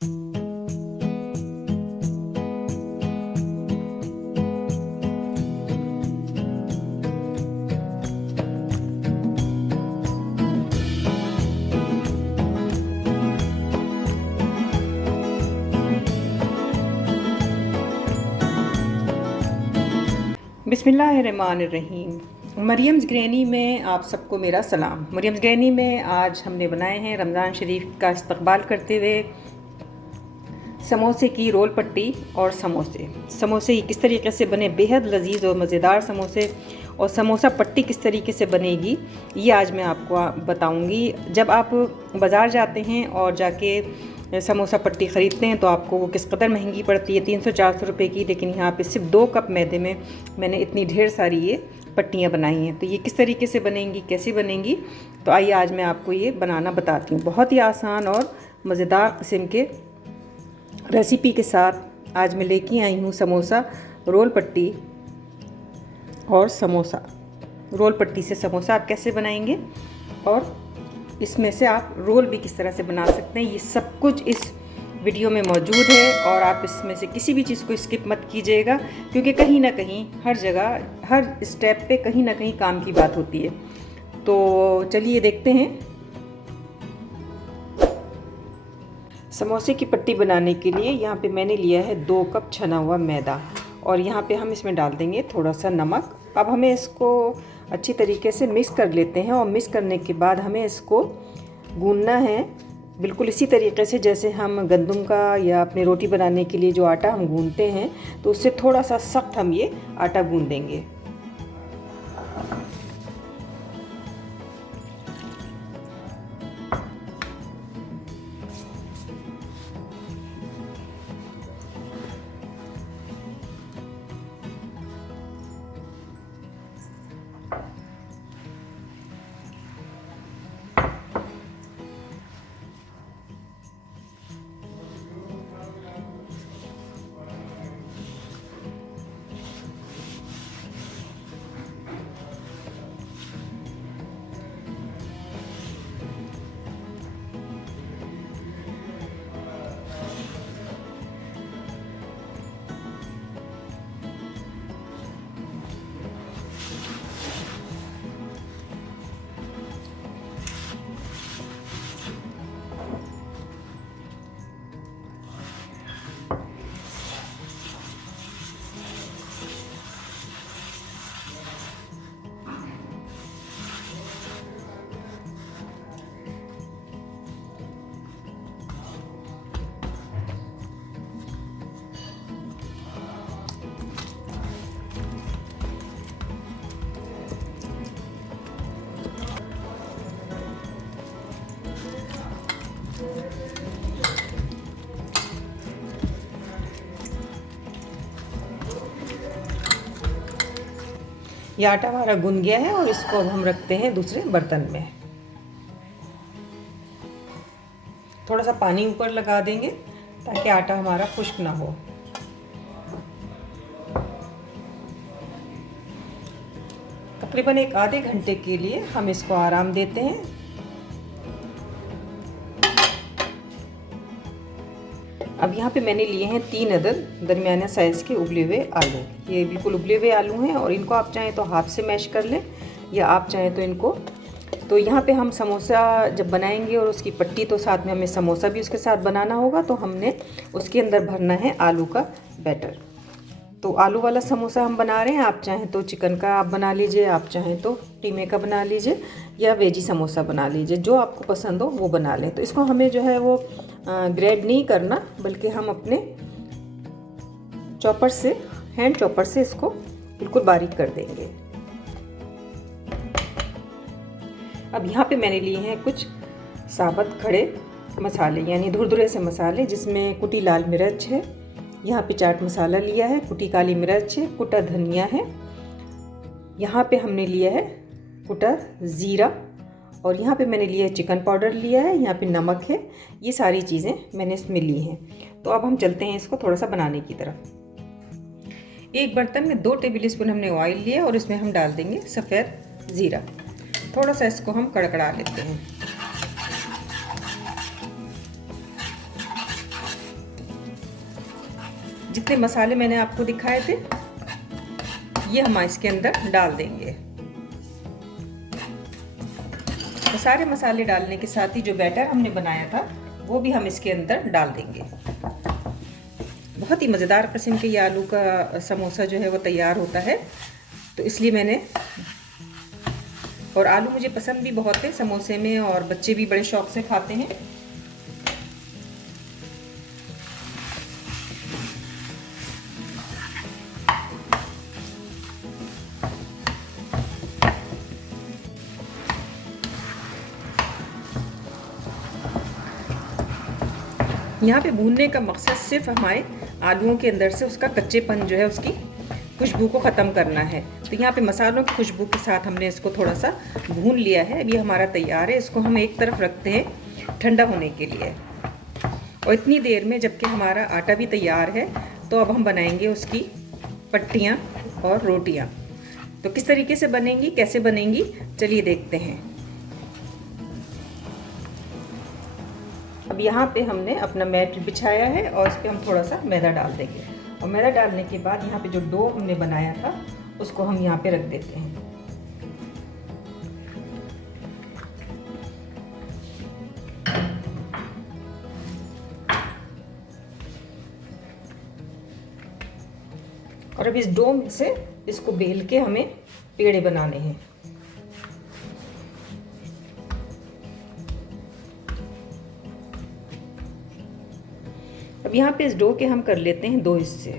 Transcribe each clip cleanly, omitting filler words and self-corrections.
बिस्मिल्लाहिर्रहमानिर्रहीम। Mariam's granny में आप सबको मेरा सलाम। मरियम्स ग्रैनी में आज हमने बनाए हैं रमज़ान शरीफ का इस्तकबाल करते हुए समोसे की रोल पट्टी और समोसे किस तरीके से बने, बेहद लजीज और मज़ेदार समोसे, और समोसा पट्टी किस तरीके से बनेगी ये आज मैं आपको बताऊंगी। जब आप बाज़ार जाते हैं और जाके समोसा पट्टी ख़रीदते हैं तो आपको वो किस कदर महंगी पड़ती है, 300-400 रुपये की, लेकिन यहाँ पे सिर्फ 2 कप मैदे में मैंने इतनी ढेर सारी ये पट्टियाँ बनाई हैं। तो ये किस तरीके से बनेंगी, कैसी बनेंगी, तो आइए आज मैं आपको ये बनाना बताती हूँ। बहुत ही आसान और मज़ेदार किस्म के रेसिपी के साथ आज मैं लेके आई हूँ समोसा रोल पट्टी और समोसा। रोल पट्टी से समोसा आप कैसे बनाएंगे और इसमें से आप रोल भी किस तरह से बना सकते हैं, ये सब कुछ इस वीडियो में मौजूद है। और आप इसमें से किसी भी चीज़ को स्किप मत कीजिएगा, क्योंकि कहीं ना कहीं हर जगह हर स्टेप पे कहीं ना कहीं काम की बात होती है। तो चलिए देखते हैं। समोसे की पट्टी बनाने के लिए यहाँ पे मैंने लिया है 2 कप छना हुआ मैदा, और यहाँ पे हम इसमें डाल देंगे थोड़ा सा नमक। अब हमें इसको अच्छी तरीके से मिक्स कर लेते हैं, और मिक्स करने के बाद हमें इसको गूंदना है बिल्कुल इसी तरीके से जैसे हम गंदम का या अपनी रोटी बनाने के लिए जो आटा हम गूंदते हैं, तो उससे थोड़ा सा सख्त हम ये आटा गूंदेंगे। ये आटा हमारा गुन गया है और इसको अब हम रखते हैं दूसरे बर्तन में। थोड़ा सा पानी ऊपर लगा देंगे ताकि आटा हमारा खुश्क ना हो। तकरीबन एक आधे घंटे के लिए हम इसको आराम देते हैं। अब यहाँ पे मैंने लिए हैं 3 अदद दरमियाना साइज़ के उबले हुए आलू। ये बिल्कुल उबले हुए आलू हैं, और इनको आप चाहें तो हाथ से मैश कर लें या आप चाहें तो इनको। तो यहाँ पे हम समोसा जब बनाएंगे और उसकी पट्टी, तो साथ में हमें समोसा भी उसके साथ बनाना होगा, तो हमने उसके अंदर भरना है आलू का बैटर। तो आलू वाला समोसा हम बना रहे हैं। आप चाहें तो चिकन का आप बना लीजिए, आप चाहें तो कीमे का बना लीजिए, या वेजी समोसा बना लीजिए, जो आपको पसंद हो वो बना लें। तो इसको हमें जो है वो ग्रेड नहीं करना, बल्कि हम अपने चॉपर से, हैंड चॉपर से इसको बिल्कुल बारीक कर देंगे। अब यहाँ पे मैंने लिए हैं कुछ साबुत खड़े मसाले, यानी धुरधुरे से मसाले, जिसमें कुटी लाल मिर्च है, यहाँ पे चाट मसाला लिया है, कुटी काली मिर्च है, कुटा धनिया है, यहाँ पे हमने लिया है कुटा ज़ीरा, और यहाँ पे मैंने लिया है चिकन पाउडर लिया है, यहाँ पे नमक है। ये सारी चीज़ें मैंने इसमें ली हैं। तो अब हम चलते हैं इसको थोड़ा सा बनाने की तरफ। एक बर्तन में 2 टेबल स्पून हमने ऑयल लिया, और इसमें हम डाल देंगे सफ़ेद ज़ीरा। थोड़ा सा इसको हम कड़कड़ा लेते हैं। जितने मसाले मैंने आपको दिखाए थे ये हम इसके अंदर डाल देंगे। तो सारे मसाले डालने के साथ ही जो बैटर हमने बनाया था वो भी हम इसके अंदर डाल देंगे। बहुत ही मज़ेदार किस्म के ये आलू का समोसा जो है वो तैयार होता है। तो इसलिए मैंने, और आलू मुझे पसंद भी बहुत है समोसे में, और बच्चे भी बड़े शौक से खाते हैं। यहाँ पे भूनने का मकसद सिर्फ हमारे आलूओं के अंदर से उसका कच्चेपन जो है, उसकी खुशबू को ख़त्म करना है। तो यहाँ पे मसालों की खुशबू के साथ हमने इसको थोड़ा सा भून लिया है। अभी हमारा तैयार है। इसको हम एक तरफ रखते हैं ठंडा होने के लिए। और इतनी देर में जबकि हमारा आटा भी तैयार है, तो अब हम बनाएंगे उसकी पट्टियाँ और रोटियाँ। तो किस तरीके से बनेंगी, कैसे बनेंगी, चलिए देखते हैं। अब यहाँ पे हमने अपना मैट बिछाया है और इस पर हम थोड़ा सा मैदा डाल देंगे। और मैदा डालने के बाद यहाँ पे जो डो हमने बनाया था उसको हम यहाँ पे रख देते हैं। और अब इस डो में से इसको बेल के हमें पेड़े बनाने हैं। अब यहाँ पे इस डो के हम कर लेते हैं 2 हिस्से।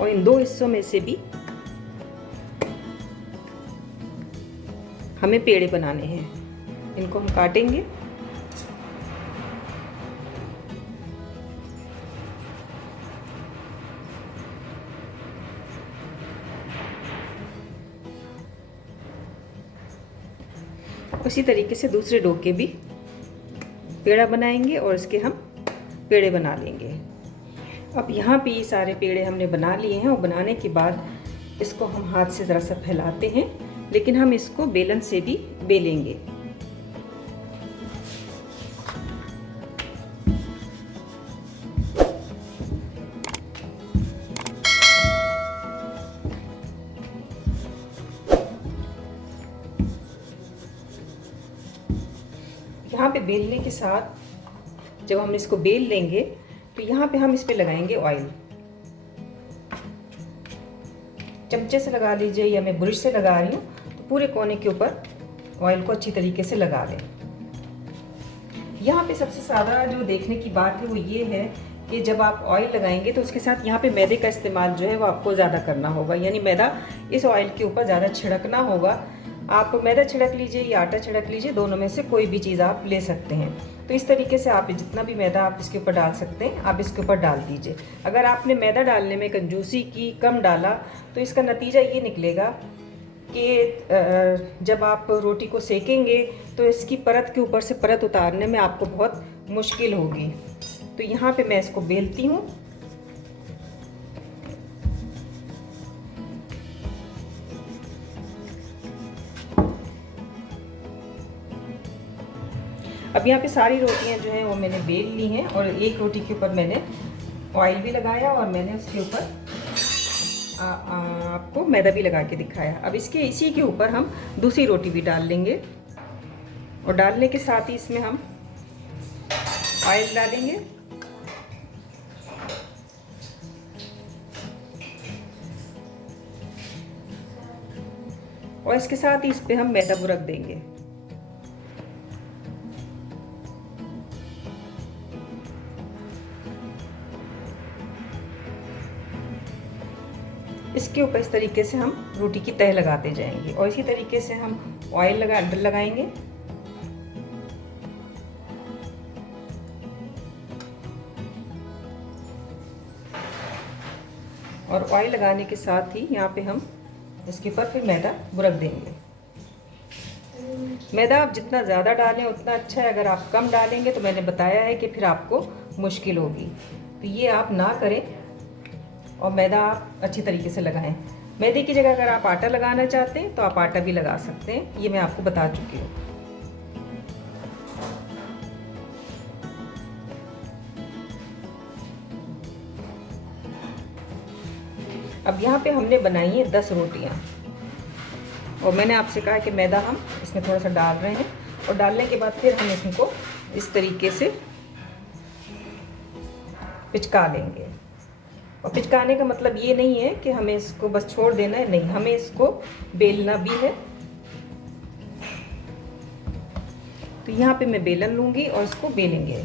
और इन 2 हिस्सों में से भी हमें पेड़े बनाने हैं। इनको हम काटेंगे। उसी तरीके से दूसरे डो के भी पेड़ा बनाएंगे और इसके हम पेड़े बना लेंगे। अब यहाँ पे ये सारे पेड़े हमने बना लिए हैं। और बनाने के बाद इसको हम हाथ से ज़रा सा फैलाते हैं, लेकिन हम इसको बेलन से भी बेलेंगे। यहाँ पे बेलने के साथ जब हम इसको बेल लेंगे तो यहाँ पे हम इस पे लगाएंगे ऑयल। चमचे से लगा लीजिए या मैं ब्रश से लगा रही हूँ, तो पूरे कोने के ऊपर ऑयल को अच्छी तरीके से लगा लें। यहाँ पे सबसे ज़्यादा जो देखने की बात है वो ये है कि जब आप ऑयल लगाएंगे तो उसके साथ यहाँ पे मैदे का इस्तेमाल जो है वो आपको ज़्यादा करना होगा। यानी मैदा इस ऑयल के ऊपर ज़्यादा छिड़कना होगा। आप मैदा छिड़क लीजिए या आटा छिड़क लीजिए, दोनों में से कोई भी चीज़ आप ले सकते हैं। तो इस तरीके से आप जितना भी मैदा आप इसके ऊपर डाल सकते हैं आप इसके ऊपर डाल दीजिए। अगर आपने मैदा डालने में कंजूसी की, कम डाला, तो इसका नतीजा ये निकलेगा कि जब आप रोटी को सेकेंगे तो इसकी परत के ऊपर से परत उतारने में आपको बहुत मुश्किल होगी। तो यहाँ पे मैं इसको बेलती हूँ। अब यहाँ पे सारी रोटियां जो हैं वो मैंने बेल ली हैं और एक रोटी के ऊपर मैंने ऑयल भी लगाया और मैंने उसके ऊपर आपको मैदा भी लगा के दिखाया। अब इसी के ऊपर हम दूसरी रोटी भी डाल लेंगे और डालने के साथ ही इसमें हम ऑयल डालेंगे। और इसके साथ ही इस पे हम मैदा बुरक देंगे। इसके ऊपर इस तरीके से हम रोटी की तह लगाते जाएंगे और इसी तरीके से हम ऑयल लगाएंगे। और ऑयल लगाने के साथ ही यहाँ पे हम इसके ऊपर फिर मैदा बुरक देंगे। मैदा आप जितना ज़्यादा डालें उतना अच्छा है। अगर आप कम डालेंगे तो मैंने बताया है कि फिर आपको मुश्किल होगी। तो ये आप ना करें और मैदा आप अच्छी तरीके से लगाएं। मैदे की जगह अगर आप आटा लगाना चाहते हैं तो आप आटा भी लगा सकते हैं, ये मैं आपको बता चुकी हूँ। अब यहाँ पे हमने बनाई है 10 रोटियाँ, और मैंने आपसे कहा कि मैदा हम इसमें थोड़ा सा डाल रहे हैं, और डालने के बाद फिर हम इसको इस तरीके से पिचका लेंगे। और पिचकाने का मतलब ये नहीं है कि हमें इसको बस छोड़ देना है, नहीं, हमें इसको बेलना भी है। तो यहाँ पे मैं बेलन लूँगी और इसको बेलेंगे।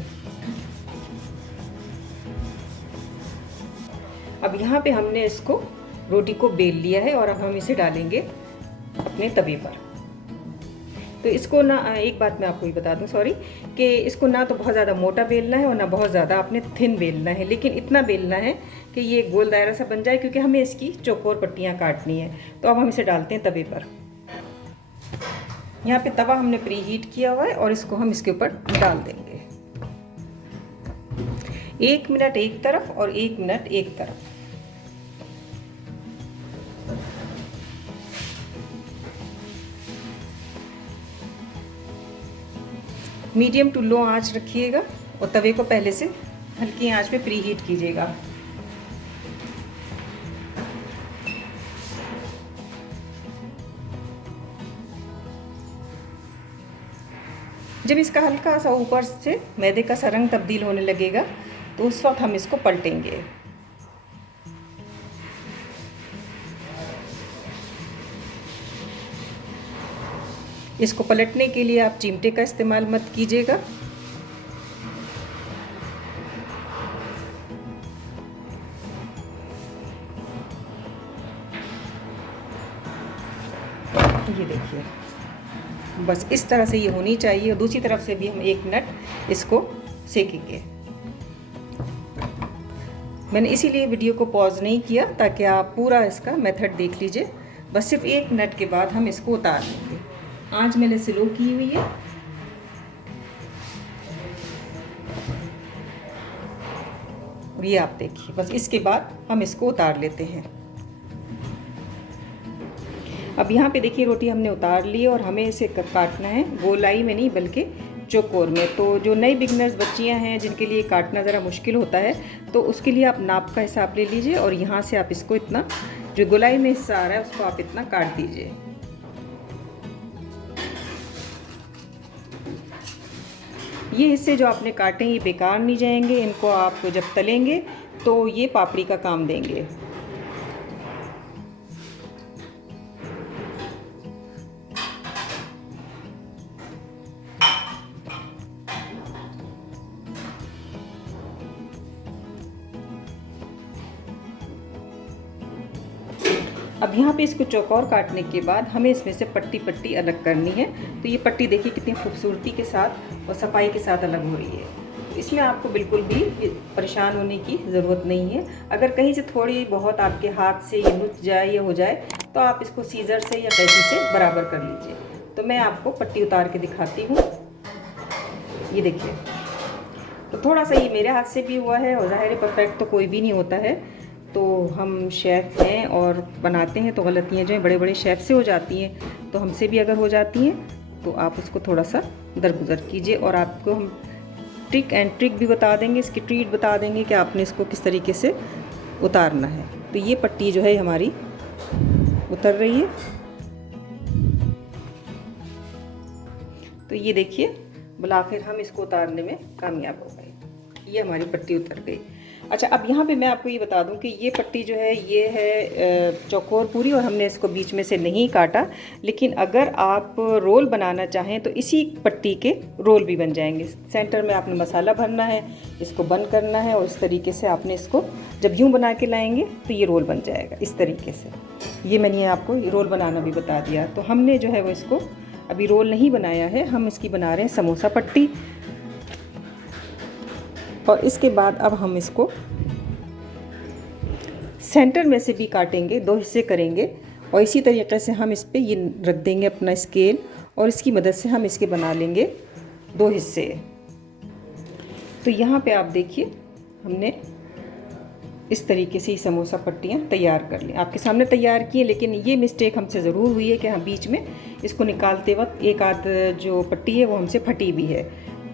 अब यहाँ पे हमने इसको रोटी को बेल लिया है और अब हम इसे डालेंगे अपने तवे पर। तो इसको ना, एक बात मैं आपको ये बता दूं, सॉरी, कि इसको ना तो बहुत ज़्यादा मोटा बेलना है और ना बहुत ज़्यादा आपने थिन बेलना है, लेकिन इतना बेलना है कि ये गोल दायरा सा बन जाए, क्योंकि हमें इसकी चौकोर पट्टियाँ काटनी है। तो अब हम इसे डालते हैं तवे पर। यहाँ पे तवा हमने प्री हीट किया हुआ है और इसको हम इसके ऊपर डाल देंगे। 1 मिनट एक तरफ और 1 मिनट एक तरफ। मीडियम टू लो आंच रखिएगा और तवे को पहले से हल्की आंच पे प्री हीट कीजिएगा। जब इसका हल्का सा ऊपर से मैदे का सा रंग तब्दील होने लगेगा तो उस वक्त हम इसको पलटेंगे। इसको पलटने के लिए आप चिमटे का इस्तेमाल मत कीजिएगा। ये देखिए, बस इस तरह से ये होनी चाहिए। और दूसरी तरफ से भी हम 1 मिनट इसको सेकेंगे। मैंने इसीलिए वीडियो को पॉज नहीं किया ताकि आप पूरा इसका मेथड देख लीजिए। बस सिर्फ 1 मिनट के बाद हम इसको उतार लेंगे। आंच मैंने स्लो की हुई है। और ये आप देखिए, बस इसके बाद हम इसको उतार लेते हैं। अब यहाँ पे देखिए रोटी हमने उतार ली और हमें इसे काटना है गोलाई में नहीं बल्कि चौकोर में। तो जो नई बिगनर्स बच्चियाँ हैं जिनके लिए काटना ज़रा मुश्किल होता है, तो उसके लिए आप नाप का हिसाब ले लीजिए और यहाँ से आप इसको इतना, जो गोलाई में हिस्सा आ रहा है उसको आप इतना काट दीजिए। ये हिस्से जो आपने काटे ये बेकार नहीं जाएंगे, इनको आप जब तलेंगे तो ये पापड़ी का काम देंगे। अब यहाँ पे इसको चौकोर काटने के बाद हमें इसमें से पट्टी पट्टी अलग करनी है। तो ये पट्टी देखिए कितनी खूबसूरती के साथ और सफाई के साथ अलग हो रही है। इसमें आपको बिल्कुल भी परेशान होने की ज़रूरत नहीं है। अगर कहीं से थोड़ी बहुत आपके हाथ से ये नुच जाए या हो जाए तो आप इसको सीजर से या कैंची से बराबर कर लीजिए। तो मैं आपको पट्टी उतार के दिखाती हूँ। ये देखिए, तो थोड़ा सा ये मेरे हाथ से भी हुआ है और ज़ाहिर है परफेक्ट तो कोई भी नहीं होता है। तो हम शेफ़ हैं और बनाते हैं, तो गलतियाँ जो हैं बड़े बड़े शेफ़ से हो जाती हैं, तो हमसे भी अगर हो जाती हैं तो आप उसको थोड़ा सा दरगुजर कीजिए। और आपको हम ट्रिक एंड ट्रिक भी बता देंगे, इसकी ट्रीट बता देंगे कि आपने इसको किस तरीके से उतारना है। तो ये पट्टी जो है हमारी उतर रही है। तो ये देखिए, भला आखिर हम इसको उतारने में कामयाब हो गए। ये हमारी पट्टी उतर गई। अच्छा, अब यहाँ पे मैं आपको ये बता दूं कि ये पट्टी जो है ये है चौकोर पूरी, और हमने इसको बीच में से नहीं काटा। लेकिन अगर आप रोल बनाना चाहें तो इसी पट्टी के रोल भी बन जाएंगे। सेंटर में आपने मसाला भरना है, इसको बंद करना है और इस तरीके से आपने इसको जब यूँ बना के लाएंगे तो ये रोल बन जाएगा इस तरीके से। ये मैंने आपको रोल बनाना भी बता दिया। तो हमने जो है वो इसको अभी रोल नहीं बनाया है, हम इसकी बना रहे हैं समोसा पट्टी। और इसके बाद अब हम इसको सेंटर में से भी काटेंगे, 2 हिस्से करेंगे और इसी तरीके से हम इस पे ये रख देंगे अपना स्केल और इसकी मदद से हम इसके बना लेंगे 2 हिस्से। तो यहाँ पे आप देखिए हमने इस तरीके से ही समोसा पट्टियाँ तैयार कर ली, आपके सामने तैयार किए। लेकिन ये मिस्टेक हमसे ज़रूर हुई है कि हम बीच में इसको निकालते वक्त एक आध जो पट्टी है वो हमसे फटी भी है।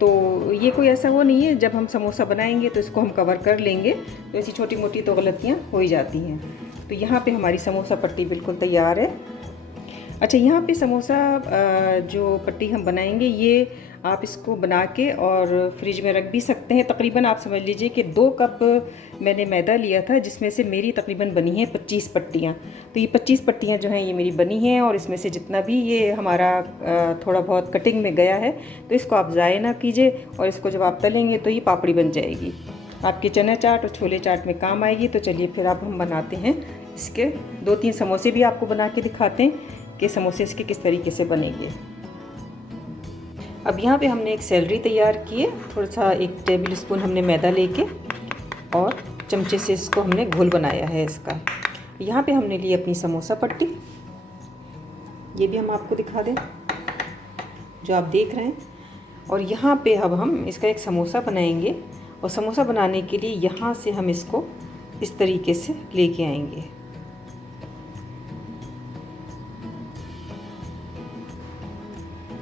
तो ये कोई ऐसा वो नहीं है, जब हम समोसा बनाएंगे तो इसको हम कवर कर लेंगे। तो ऐसी छोटी मोटी तो गलतियाँ हो ही जाती हैं। तो यहाँ पे हमारी समोसा पट्टी बिल्कुल तैयार है। अच्छा, यहाँ पे समोसा जो पट्टी हम बनाएंगे ये आप इसको बना के और फ्रिज में रख भी सकते हैं। तकरीबन आप समझ लीजिए कि 2 कप मैंने मैदा लिया था, जिसमें से मेरी तकरीबन बनी है 25 पट्टियाँ। तो ये 25 पट्टियाँ जो हैं ये मेरी बनी हैं, और इसमें से जितना भी ये हमारा थोड़ा बहुत कटिंग में गया है तो इसको आप ज़ाया ना कीजिए, और इसको जब आप तलेंगे तो ये पापड़ी बन जाएगी, आपके चना चाट और छोले चाट में काम आएगी। तो चलिए फिर अब हम बनाते हैं इसके 2-3 समोसे भी आपको बना के दिखाते हैं कि समोसे इसके किस तरीके से बनेंगे। अब यहाँ पे हमने एक सैलरी तैयार की है, थोड़ा सा 1 टेबल स्पून हमने मैदा लेके और चमचे से इसको हमने घोल बनाया है इसका। यहाँ पे हमने ली अपनी समोसा पट्टी, ये भी हम आपको दिखा दें जो आप देख रहे हैं। और यहाँ पे अब हम इसका एक समोसा बनाएंगे, और समोसा बनाने के लिए यहाँ से हम इसको इस तरीके से लेके आएंगे।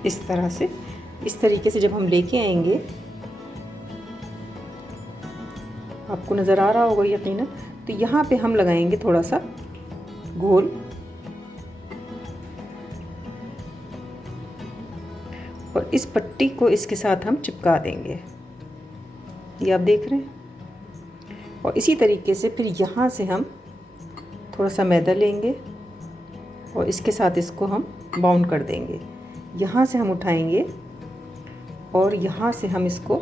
इस तरह से, इस तरीके से जब हम लेके आएंगे, आपको नज़र आ रहा होगा यकीनन, तो यहाँ पे हम लगाएंगे थोड़ा सा घोल, और इस पट्टी को इसके साथ हम चिपका देंगे, ये आप देख रहे हैं। और इसी तरीके से फिर यहाँ से हम थोड़ा सा मैदा लेंगे और इसके साथ इसको हम बाउंड कर देंगे। यहाँ से हम उठाएंगे और यहाँ से हम इसको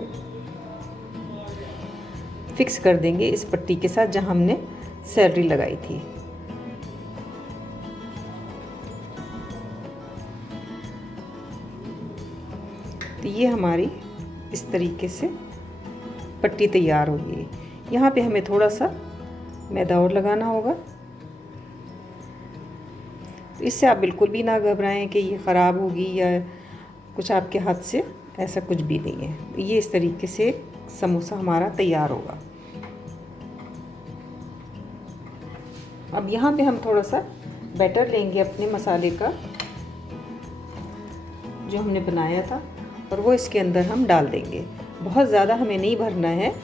फिक्स कर देंगे इस पट्टी के साथ जहाँ हमने सैलरी लगाई थी। तो ये हमारी इस तरीके से पट्टी तैयार होगी। यहाँ पे हमें थोड़ा सा मैदा और लगाना होगा। तो इससे आप बिल्कुल भी ना घबराएं कि ये ख़राब होगी या कुछ आपके हाथ से, ऐसा कुछ भी नहीं है। तो ये इस तरीके से समोसा हमारा तैयार होगा। अब यहाँ पे हम थोड़ा सा बैटर लेंगे अपने मसाले का जो हमने बनाया था, और वो इसके अंदर हम डाल देंगे। बहुत ज़्यादा हमें नहीं भरना है,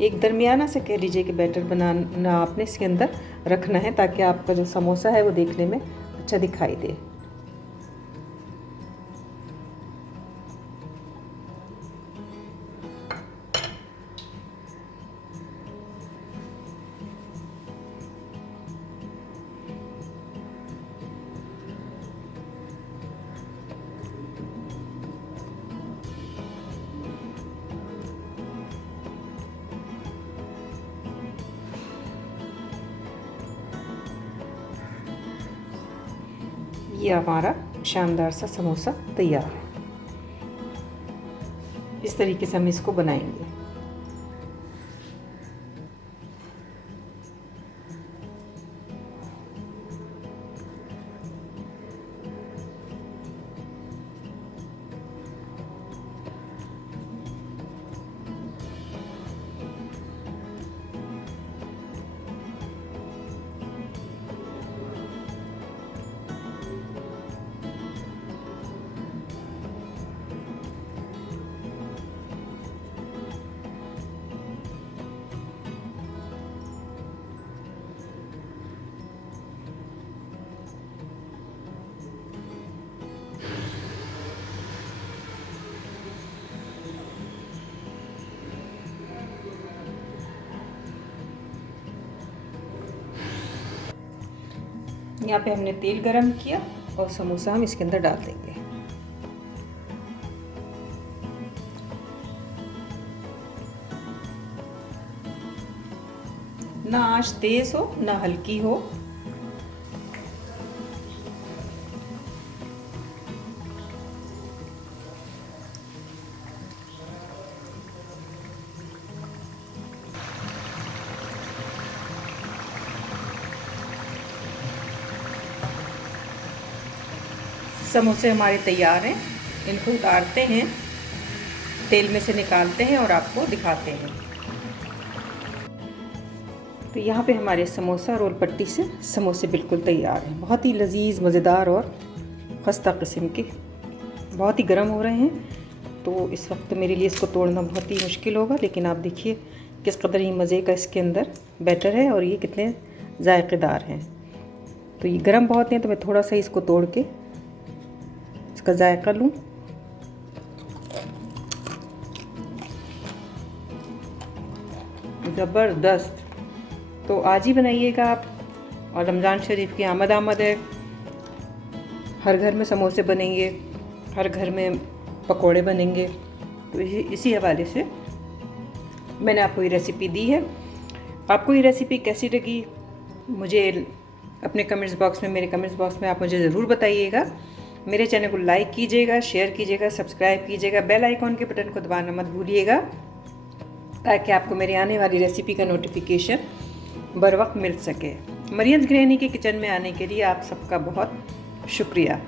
एक दरमियाना से कह लीजिए कि बैटर बनाना आपने इसके अंदर रखना है, ताकि आपका जो समोसा है वो देखने में अच्छा दिखाई दे। ये हमारा शानदार सा समोसा तैयार है। इस तरीके से हम इसको बनाएंगे। यहाँ पे हमने तेल गरम किया और समोसा हम इसके अंदर डाल देंगे। ना आंच तेज हो ना हल्की हो। समोसे हमारे तैयार हैं, इनको उतारते हैं, तेल में से निकालते हैं और आपको दिखाते हैं। तो यहाँ पे हमारे समोसा रोल पट्टी से समोसे बिल्कुल तैयार हैं। बहुत ही लजीज, मज़ेदार और खस्ता किस्म के, बहुत ही गर्म हो रहे हैं। तो इस वक्त मेरे लिए इसको तोड़ना बहुत ही मुश्किल होगा, लेकिन आप देखिए किस कदर ही मज़े का इसके अंदर बैटर है और ये कितने जायकेदार हैं। तो ये गर्म बहुत हैं, तो मैं थोड़ा सा इसको तोड़ के इसका जायका लूँ। ज़बरदस्त। तो आज ही बनाइएगा आप। और रमज़ान शरीफ की आमद है, हर घर में समोसे बनेंगे, हर घर में पकोड़े बनेंगे। तो इसी हवाले से मैंने आपको ये रेसिपी दी है। आपको ये रेसिपी कैसी लगी मुझे अपने कमेंट्स बॉक्स में, मेरे कमेंट्स बॉक्स में आप मुझे ज़रूर बताइएगा। मेरे चैनल को लाइक कीजिएगा, शेयर कीजिएगा, सब्सक्राइब कीजिएगा, बेल आइकॉन के बटन को दबाना मत भूलिएगा, ताकि आपको मेरी आने वाली रेसिपी का नोटिफिकेशन बर वक्त मिल सके। मरियम्स गृहिणी के किचन में आने के लिए आप सबका बहुत शुक्रिया।